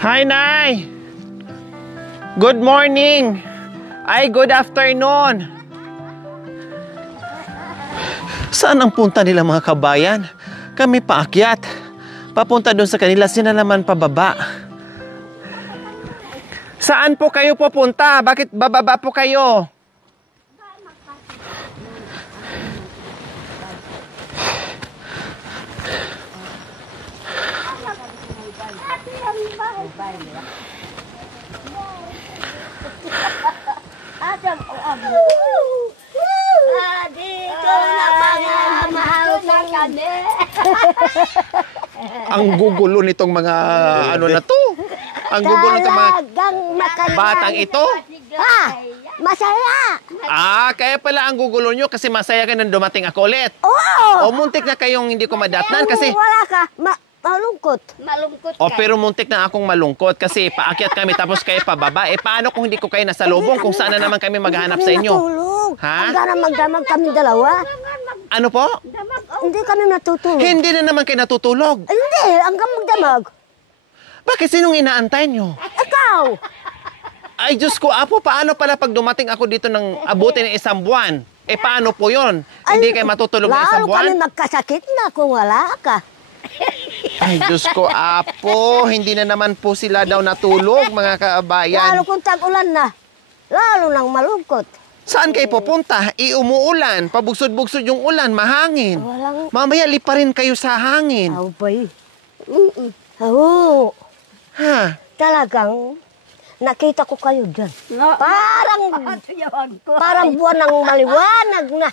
Hi, Nay! Good morning! Ay, good afternoon! Saan ang punta nila mga kabayan? Kami paakyat. Papunta doon sa kanila, sila naman pababa. Saan po kayo pupunta? Bakit bababa po kayo? Dito na mga mahal na kami. Ang gugulo nitong mga ano na to. Ang gugulo nitong mga batang ito. Ha? Masaya. Kaya pala ang gugulo nyo kasi masaya ka nang dumating ako ulit. Oo. O muntik na kayong hindi ko madatnan kasi... Wala ka. Malungkot. Malungkot O pero muntik na akong malungkot kasi paakyat kami tapos kayo pababa. Paano kung hindi ko kayo nasa lubong kung saan na naman kami maghahanap sa inyo? Ha? Hanggang magdamag kami dalawa. Ano po? Hindi kami natutulog. Hindi na naman kayo natutulog. Hindi, hanggang magdamag. Bakit sinong inaantay nyo? Ikaw. Ay Diyos ko, Apo, paano pala pag dumating ako dito ng abutin ng isang buwan? Paano po yon? Hindi kayo matutulog ng isang buwan? Lalo kami magkasakit na kung wala ka. Ay Diyos ko, Apo, hindi na naman po sila daw natulog, mga kabayan. Lalo kung tag-ulan na. Lalo nang malungkot. Saan kayo pupunta? Umuulan, pabugsod-bugsod yung ulan, mahangin. Mamaya liparin kayo sa hangin. Aw, bay. Oo. Ha? Talagang nakita ko kayo dyan. Parang buwan ng maliwanag na.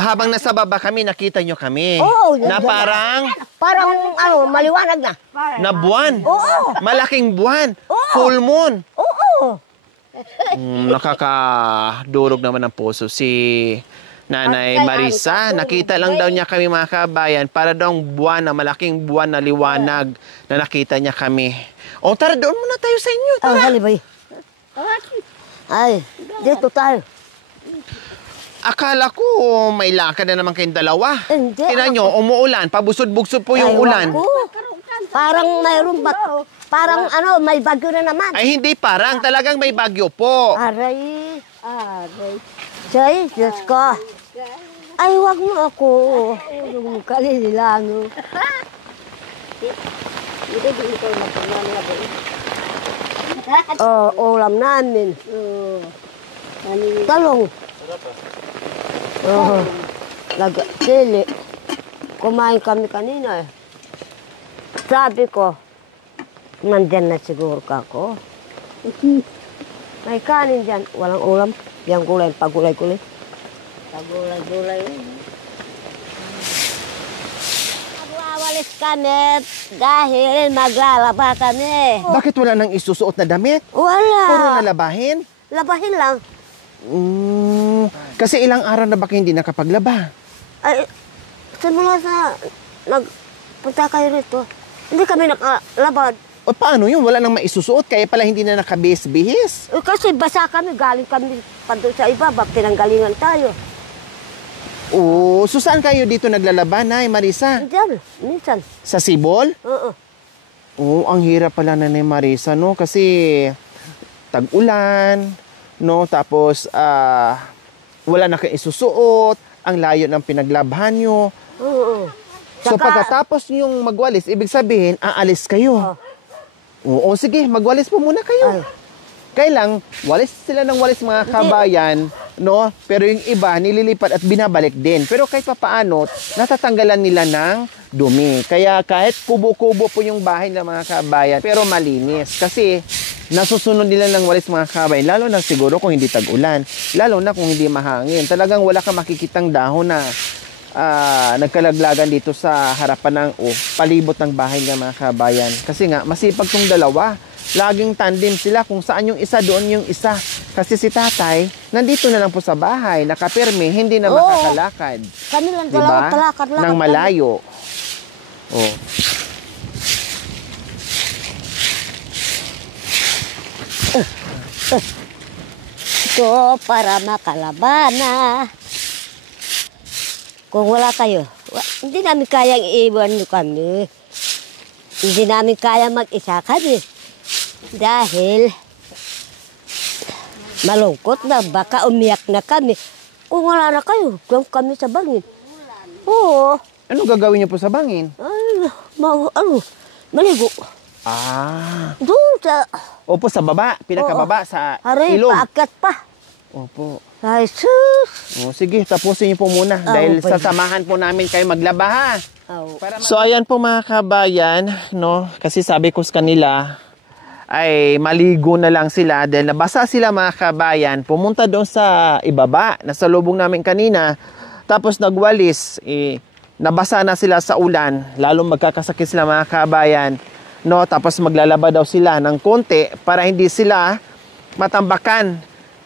Habang nasa baba kami, nakita nyo kami. Oo. Na parang maliwanag na. na buwan. Oo. Malaking buwan. Oo. Full moon. Oo. Nakakadurog naman ang puso si Nanay Marisa. Nakita lang daw niya kami mga kabayan para daw ang buwan na malaking buwan na liwanag na nakita niya kami. O tara, doon muna tayo sa inyo. Tara. Halibay. Ay, dito tayo. Akala ko may lakad na naman kayong dalawa. Hindi. Tingnan nyo, umuulan. Pabusod-bugsod po yung ulan. Parang mayroon parang may bagyo na naman. Ay hindi parang, talagang may bagyo po. Aray. Jay, Diyos ko. Ay, wag mo ako. Yung kalililango. Ulam namin. Talong. Sili. Kumain kami kanina eh. Sabi ko, nandyan na siguro ka ako. May kanin dyan. Walang ulam. Yang gulay, pagulay-gulay. Pagulay-gulay. Magwawalis kami dahil maglalaba kami. Bakit wala nang isusuot na damit? Wala. Puro nalabahin? Labahin lang. Kasi ilang araw na baka hindi nakapaglaba? Ay, simula sa nagpunta kayo rito, hindi kami nakalabad. O paano yun? Wala nang maisusuot kaya pala hindi na nakabihis-bihis? Kasi basa kami, galing kami pa doon sa iba, pinanggalingan tayo. Oo, so saan kayo dito naglalaba, Nay Marisa? Diyan, minsan. Sa Sibol? Oo. Oo, ang hirap pala na ni Marisa, no? Kasi tag-ulan, no? Tapos, wala na kayo isusuot, ang layo ng pinaglabhan nyo. Oo. So pagkatapos yung magwalis, ibig sabihin, aalis kayo. Oo, sige, magwalis po muna kayo. Kailang, walis sila ng walis mga kabayan, no? Pero yung iba, nililipat at binabalik din. Pero kahit papaano, natatanggalan nila ng dumi. Kaya kahit kubo-kubo po yung bahay ng mga kabayan, pero malinis. Kasi nasusunod nila ng walis mga kabayan, lalo na siguro kung hindi tag-ulan, lalo na kung hindi mahangin. Talagang wala ka makikitang dahon na nagkalaglagan dito sa harapan ng palibot ng bahay ng mga kabayan. Kasi nga, masipag tong dalawa. Laging tandem sila kung saan yung isa, doon yung isa. Kasi si tatay, nandito na lang po sa bahay, nakapirme, hindi na makakalakad. Kami lang dalawa, talakad-lakad. Nang malayo. Oh. Ito para makalabana. Kung wala kayo, hindi namin kayang iiwan nyo kami. Hindi namin kaya mag-isa kami. Dahil malungkot na, baka umiyak na kami. Kung wala na kayo, doon kami sa bangin. Oo. Ano gagawin niyo po sa bangin? Ay, maligo. Ah. Doon sa... Opo, sa baba. Pinakababa, sa Aray, ilog. paakyat pa. Opo. Ay, sus. Sige, tapusin niyo po muna. Dahil sasamahan po namin kayo maglaba, ha? So, ayan po mga kabayan, no? Kasi sabi ko sa kanila, ay maligo na lang sila dahil nabasa sila mga kabayan. Pumunta doon sa ibaba, nasa lubong namin kanina. Tapos nagwalis, nabasa na sila sa ulan. Lalo magkakasakit sila mga kabayan. No? Tapos maglalaba daw sila ng konti para hindi sila matambakan.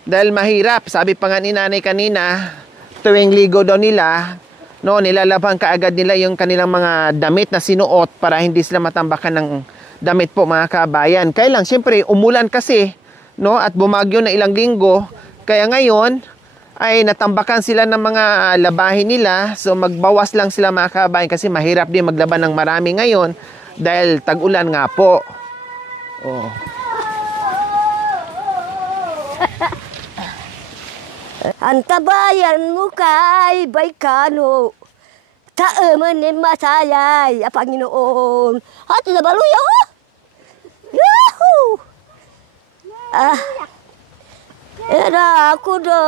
Dahil mahirap, sabi pa nga ni nanay kanina, tuwing ligo daw nila, no, nilalaban kaagad nila yung kanilang mga damit na sinuot para hindi sila matambakan ng damit po mga kabayan. Kaya lang, siyempre, umulan kasi, no, at bumagyo na ilang linggo. Kaya ngayon, ay natambakan sila ng mga labahin nila. So, magbawas lang sila mga kabayan kasi mahirap din maglaban ng marami ngayon dahil tag-ulan nga po. Oh. Antabayan mo kay Baykano. Taaman ni masayay, Panginoon. At nabaluya ko. Yahoo! Era ako do.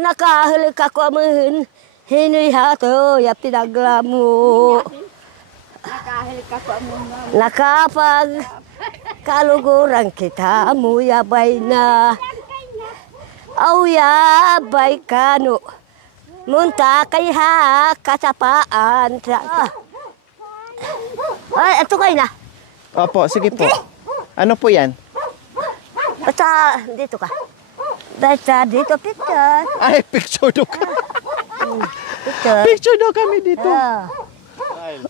Nakahalik ako amin. Hinoy hato, ya pinaglamu. Nakapag kaluguran kita mo yabay na. Aw yabay kano. Munta kay ha kasapaan. Ay, ito kayo na. Opo, sige po. Ano po yan? Basta dito ka. Basta dito, picture. Ay, picture daw ka. Picture. Picture daw kami dito.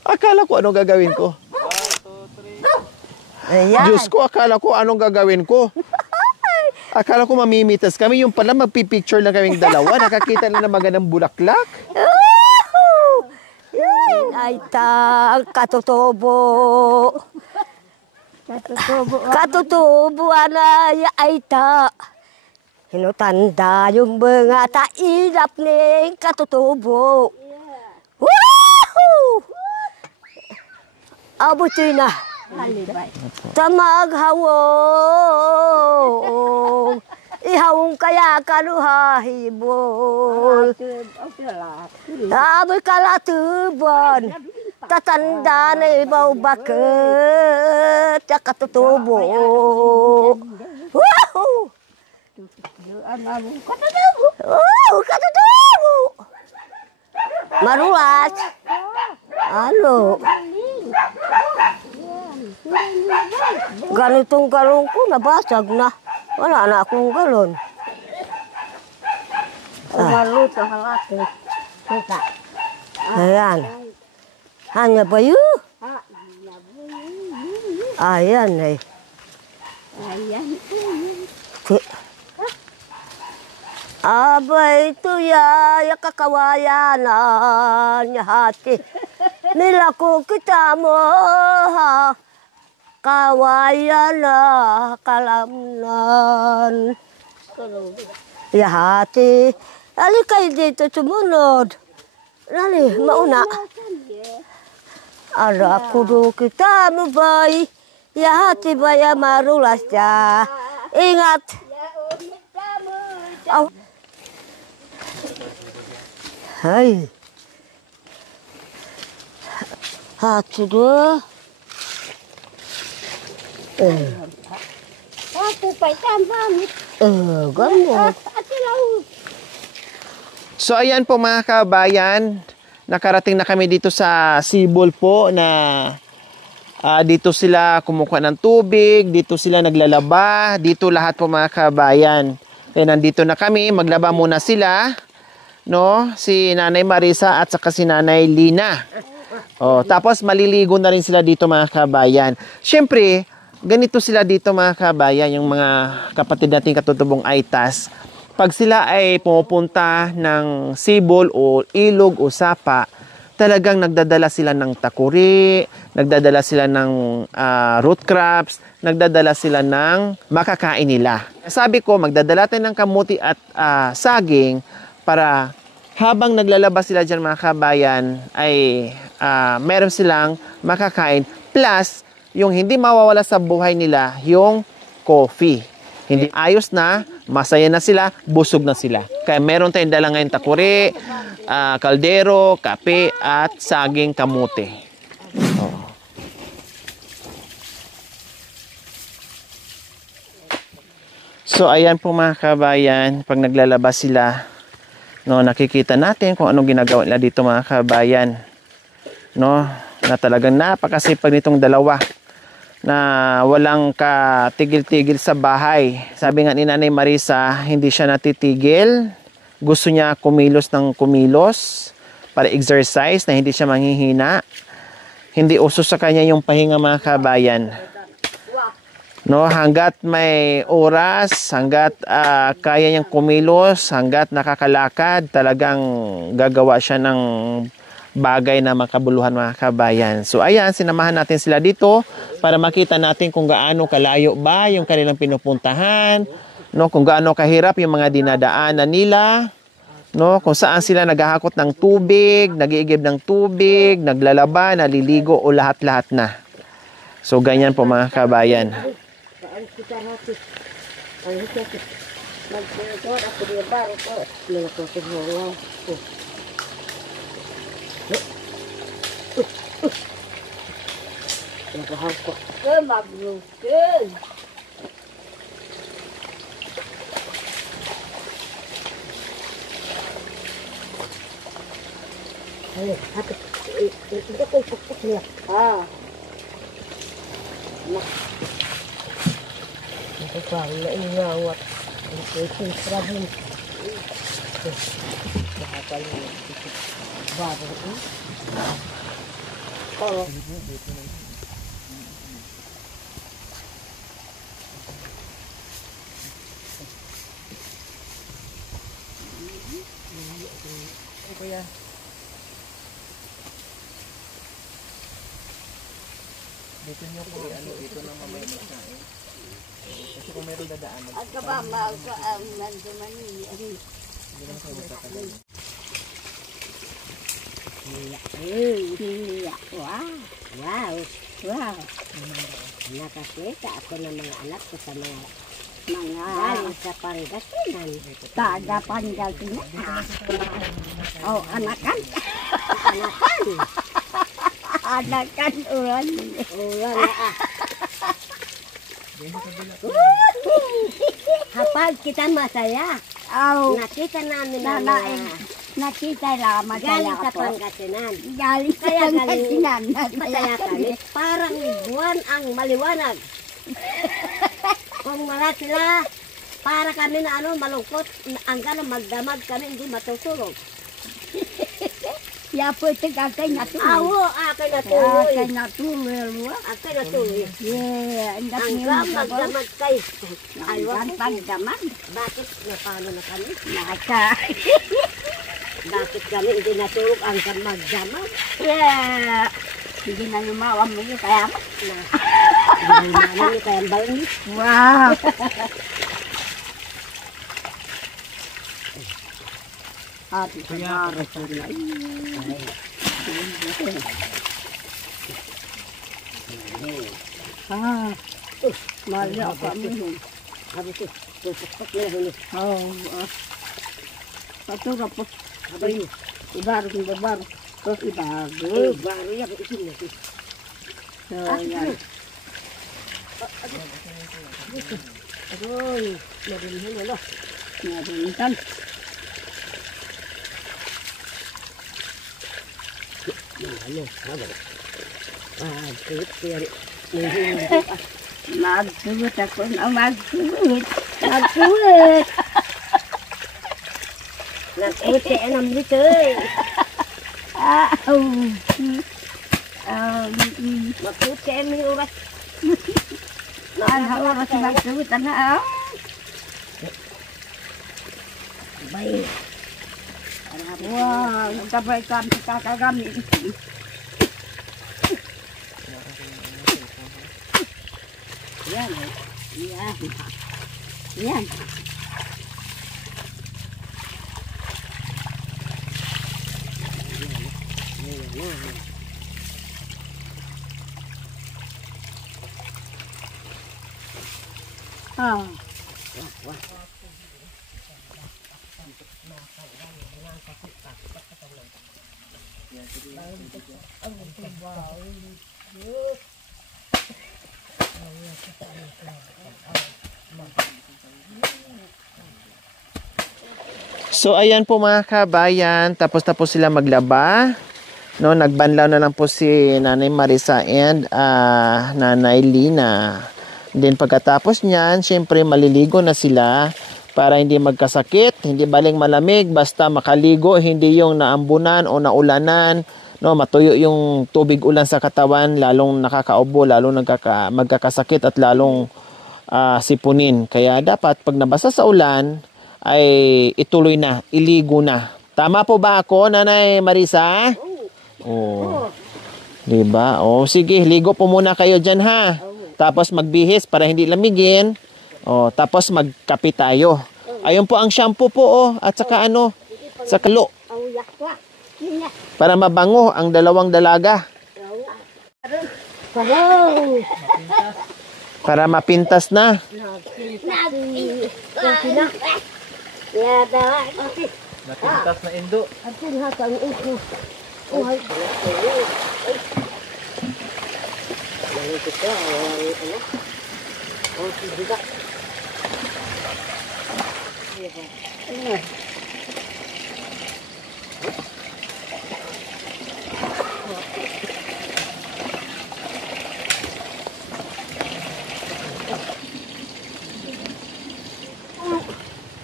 Akala ko anong gagawin ko. Ayan. Diyos ko, akala ko anong gagawin ko. Akala ko mamimitas kami. Yung pala magpipicture lang kaming dalawa. Nakakita na ng magandang bulaklak. Yan ay katutubo. Katutubo na ay ta. Hinutanda yung mga tailap ng katutubo. Woohoo! Abutin na. Tamaghawo. Ihawong kaya kanuhahibol. Aboy kalatubon. Tatanda na ibaw bakit. Katutubo. Woohoo! Katutubo! Marulas. Ano? Ganitong galon ko, nabasag na. Wala na akong galon. Maluto halate. Ayan. Hanya ba yun? Ayan eh. Ayan. Abay tuya, yakakawayanan niya hati. Nila ko kita mo, ha. Kawayan na kalamnan. Ya hati. Ali kayo dito sumunod. Lali, mauna. Ara kudu kita mo bay. Ya hati baya marulas ya. Ingat. Oh. Hai. Hati do. Ako pa tamamit. Gamot. So ayan po mga kabayan, nakarating na kami dito sa Sibol po na dito sila kumukuha ng tubig, dito sila naglalaba, dito lahat po mga kabayan. Kaya nandito na kami, maglaba muna sila, no? Si Nanay Marisa at saka si Nanay Lina. Oh, tapos maliligo na rin sila dito mga kabayan. Siyempre, ganito sila dito mga kabayan, yung mga kapatid nating katutubong Aitas. Pag sila ay pumupunta ng sibol o ilog o sapa, talagang nagdadala sila ng takuri, nagdadala sila ng root crops, nagdadala sila ng makakain nila. Sabi ko, magdadala tayo ng kamuti at saging para habang naglalabas sila dyan mga kabayan ay meron silang makakain. Plus, yung hindi mawawala sa buhay nila, yung coffee. Hindi ayos na, masaya na sila, busog na sila. Kaya meron tayong dala ngayon takuri, kaldero, kape, at saging kamote. Oh. So, ayan po mga kabayan, pag naglalabas sila, no, nakikita natin kung anong ginagawa nila dito mga kabayan. No, na talagang napakasipag nitong dalawa na walang katigil-tigil sa bahay. Sabi nga ni Nanay Marisa, hindi siya natitigil. Gusto niya kumilos ng kumilos para exercise na hindi siya manghihina. Hindi uso sa kanya yung pahinga mga kabayan. No, hanggat may oras, hanggat kaya niyang kumilos, hanggat nakakalakad, talagang gagawa siya ng bagay na makabuluhan mga kabayan. So ayan, sinamahan natin sila dito para makita natin kung gaano kalayo ba yung kanilang pinupuntahan, no, kung gaano kahirap yung mga dinadaanan nila, no, kung saan sila naghahakot ng tubig, nag-iigib ng tubig, naglalaba, naliligo o lahat-lahat na. So ganyan po mga kabayan. Dito niyo po ito na mamaya magkain. Kasi kung meron dadaanan. At ka ba nagduman niya? Hindi naman kayo magkakalan. Wow! Wow! Wow! Nakakita ako ng mga anak ko sa mga galing sa Pangasinan. Taga Pangasinan. Oh, anakan. Anakan. Anakan uran. Uran na Hapag kita masaya. Oh, nakita namin na nakita lang masaya galing sa Pangasinan. Galing sa Pangasinan. Masaya kami. Parang buwan ang maliwanag. Kung wala sila, para kami na malungkot, hanggang magdamag kami, hindi matutulog. Ya po ito kakay natuloy. Awo, akay natuloy. Akay natuloy. Akay natuloy. Yeah, hanggang magdamag kayo. Hanggang pagdamag. Bakit napano na kami? Bakit kami hindi natulog hanggang magdamag? Yeah. Hindi na lumawa mo yung kaya mo. Hindi na lumawa yung kaya balong. Wow! Ate sa mara sa lay. Mali ako kami yun. Sabi ko, tutok na yun. Pato ka po. Ibaro kong babaro. Ibaro yan. Isin natin. So, yan. Agoy, nabinihan wala. Nabinihan. Magsugot ako na magsugot. Magsugot. Nag-ete enam dito eh. Magsugot enam oras. Ano oras magsugot na. Bay. Ano Wah, sabay kami kakagamit. Yan. Yan. Yan. Ah. So ayan po mga kabayan, tapos sila maglaba. No, nagbanlaw na lang po si Nanay Marisa and Nanay Lina. Then pagkatapos niyan, syempre maliligo na sila para hindi magkasakit, hindi baling malamig, basta makaligo, hindi yung naambunan o naulanan, no, matuyo yung tubig ulan sa katawan, lalong nakakaubo, lalong magkakasakit at lalong sipunin. Kaya dapat pag nabasa sa ulan ay ituloy na, iligo na. Tama po ba ako, Nanay Marisa? Oh. Diba? Oh, sige, ligo po muna kayo dyan ha. Tapos magbihis para hindi lamigin. Oh, tapos magkape tayo. Ayun po ang shampoo po oh, at saka sa kalo. Para mabango ang dalawang dalaga. Para mapintas na. Napintas na indo.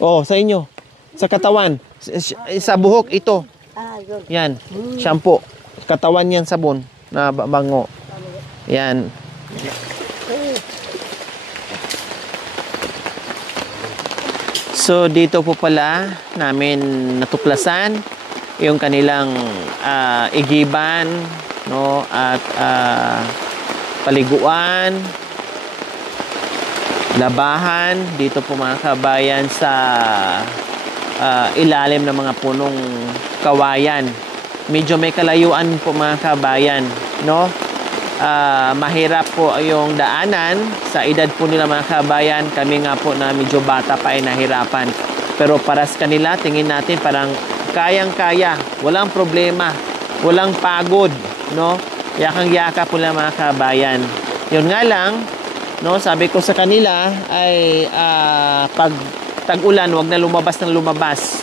Oh, sa inyo. Sa katawan. Sa buhok ito. Yan. Shampoo. Katawan yan sabon na bango. Yan. So dito po pala namin natuklasan yung kanilang igiban, no, at paliguan, labahan dito po mga kabayan sa ilalim ng mga punong kawayan. Medyo may kalayuan po mga kabayan, no? Mahirap po yung daanan sa edad po nila mga kabayan. Kami nga po na medyo bata pa ay nahirapan. Pero para sa kanila, tingin natin parang kayang-kaya, walang problema, walang pagod, no? Yakang-yaka po nila mga kabayan. Yun nga lang, no, sabi ko sa kanila ay pag tag-ulan, wag na lumabas ng lumabas.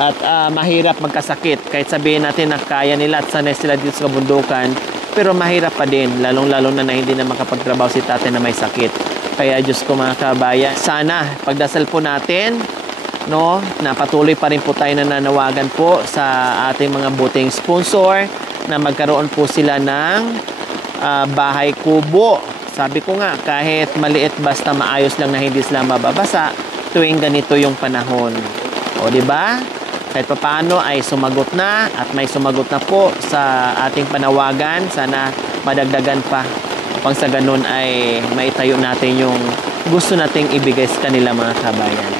At mahirap magkasakit. Kahit sabihin natin na kaya nila at sanay sila dito sa kabundukan, pero mahirap pa din, lalong-lalo na hindi na makapagtrabaho si tatay na may sakit. Kaya Diyos ko mga kabayan, sana pagdasal po natin, no, na patuloy pa rin po tayo na nanawagan po sa ating mga buting sponsor na magkaroon po sila ng bahay kubo. Sabi ko nga, kahit maliit basta maayos lang na hindi sila mababasa tuwing ganito yung panahon. O di ba? Kahit papaano ay sumagot na at may sumagot na po sa ating panawagan. Sana madagdagan pa upang sa ganun ay maitayo natin yung gusto nating ibigay sa kanila mga kabayan.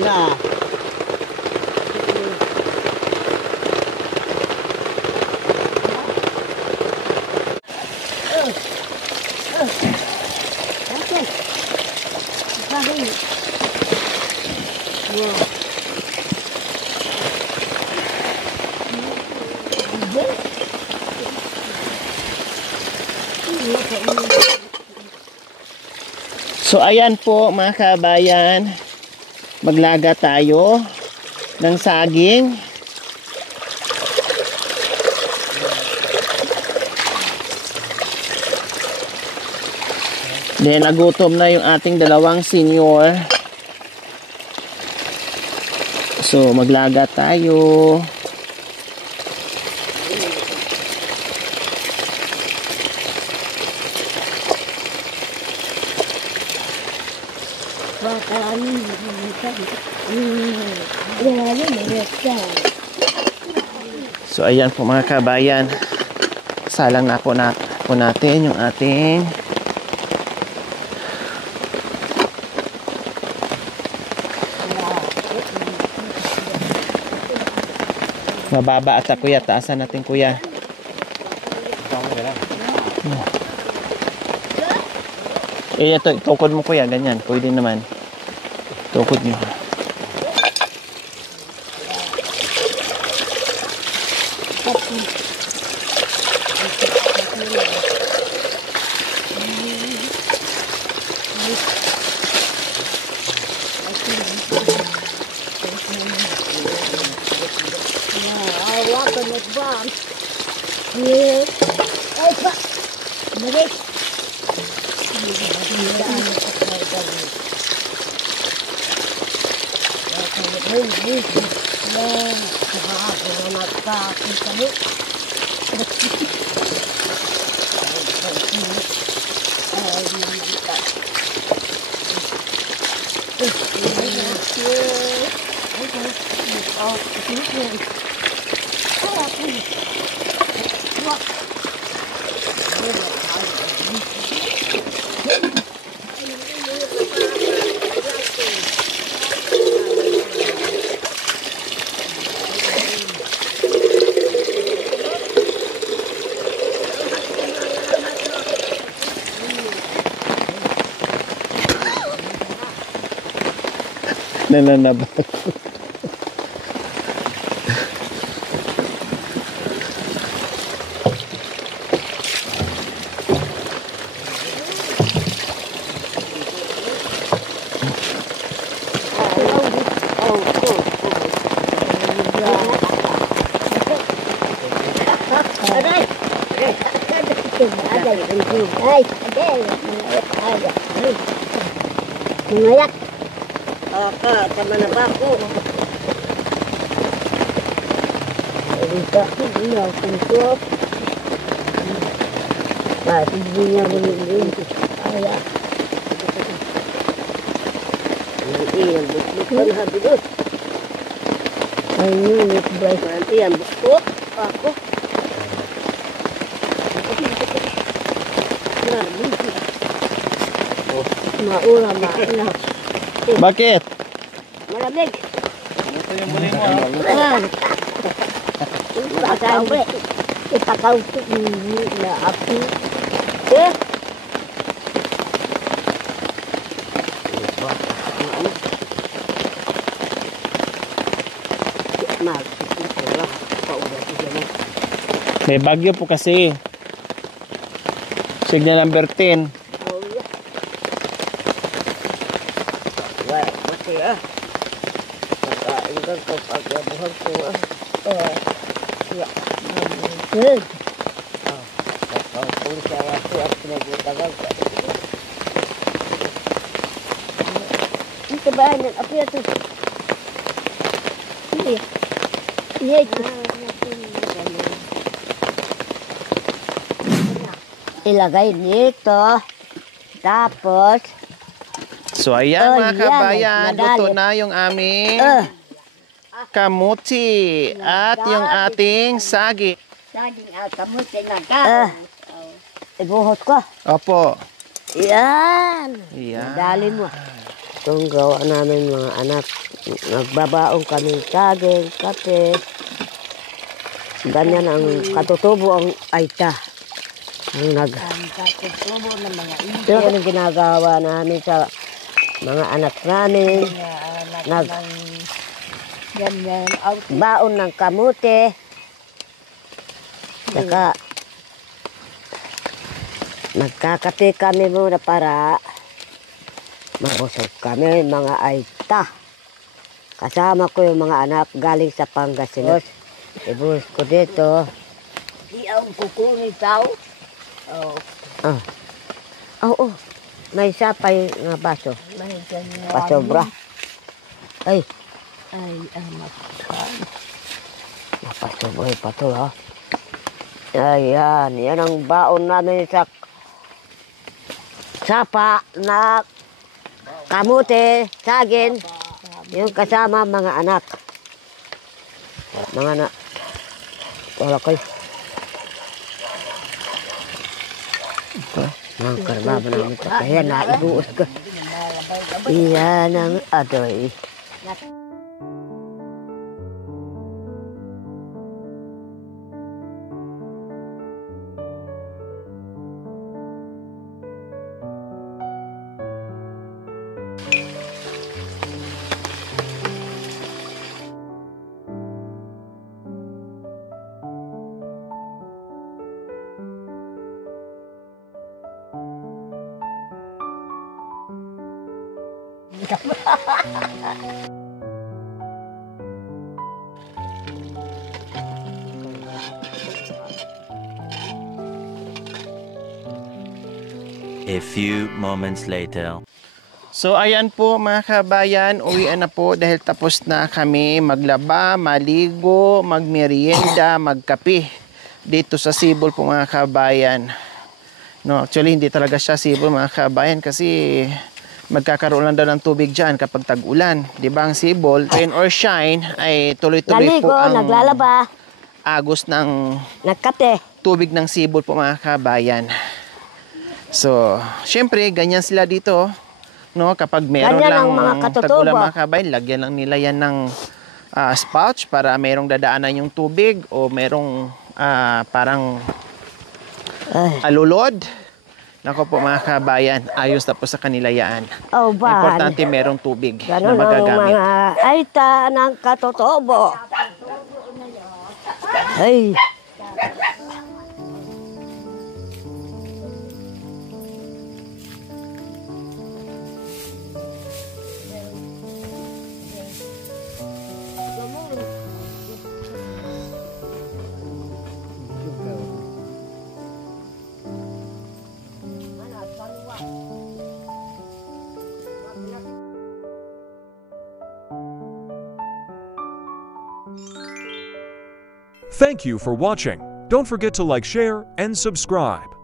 na. So ayan po mga kabayan, maglaga tayo ng saging. Then nagutom na yung ating dalawang senior. So maglaga tayo. So ayan po mga kabayan, salang na po natin yung ating mababa ata kuya, taasan natin kuya. Ito, tukod mo kuya, ganyan, pwede naman. Tukod nyo. Nananabag. Ngayak. Aka, tama na ba ako? Rita, hindi ako ito. Hindi niya rin. Kaya. Hindi, ang bukbuk ka na doon. Ayun, bukbuk. Nanti, ang bukbuk. Ako. Maura. Bakit? Malamig. Ito yung muli mo ha. Ipakaw na api. Eh? May bagyo po kasi. Signal number 10. Mati ah. Makainggan ko pagkabuhan ko ah. Good. Kung siya ako at pinagutagal ka. Ito ba yan? Apo ito. Hindi. Hindi. Ilagay dito. Tapos. So ayan mga kabayan, luto na yung aming kamuti at yung ating saging. Saging at kamuti na ka. Ibuhos ko. Opo. Yan. Yan. Dalin mo. Itong gawa namin mga anak. Nagbabaong kami saging, kape. Ganyan ang katutubo ang aita. Ang katutubo ng mga ito. yan ang ginagawa namin sa mga anak namin. Ganyan. Baon ng kamote. Saka nagkakape kami muna para mabusog kami mga aita. Kasama ko yung mga anak galing sa Pangasinan. Ibus ko dito. Di ang kukunin tao. Oo. May sapay nga baso. Pasobra. Ay. Anak. Napasobra pa to ha. Ayan. Yan ang baon namin sa sapa na kamote, saging. Yung kasama mga anak. Mga anak. Wala kayo. Mga karbaba na ito. Kaya naibuos ka. Iyan ang adoy. A few moments later. So ayan po mga kabayan, uwian na po dahil tapos na kami maglaba, maligo, magmerienda, magkape dito sa Sibol po mga kabayan. No, actually hindi talaga siya Sibol mga kabayan kasi magkakaroon lang daw ng tubig dyan kapag tag-ulan. Di ba ang Sibol, rain or shine, ay tuloy-tuloy po ang naglalaba, agos ng nagkape. tubig ng Sibol po mga kabayan. So, syempre, ganyan sila dito. No, kapag meron Ganyan lang ang mga katutubo. tag-ulan mga kabayan, lagyan lang nila yan ng spouch para merong dadaanan yung tubig o merong parang alulod. Nako po mga kabayan, ayos na po sa kanila yan. Oh, ba? Importante merong tubig na Ganun ang magagamit. mga aita ng katutubo. Ay. Thank you for watching. Don't forget to like, share, and subscribe.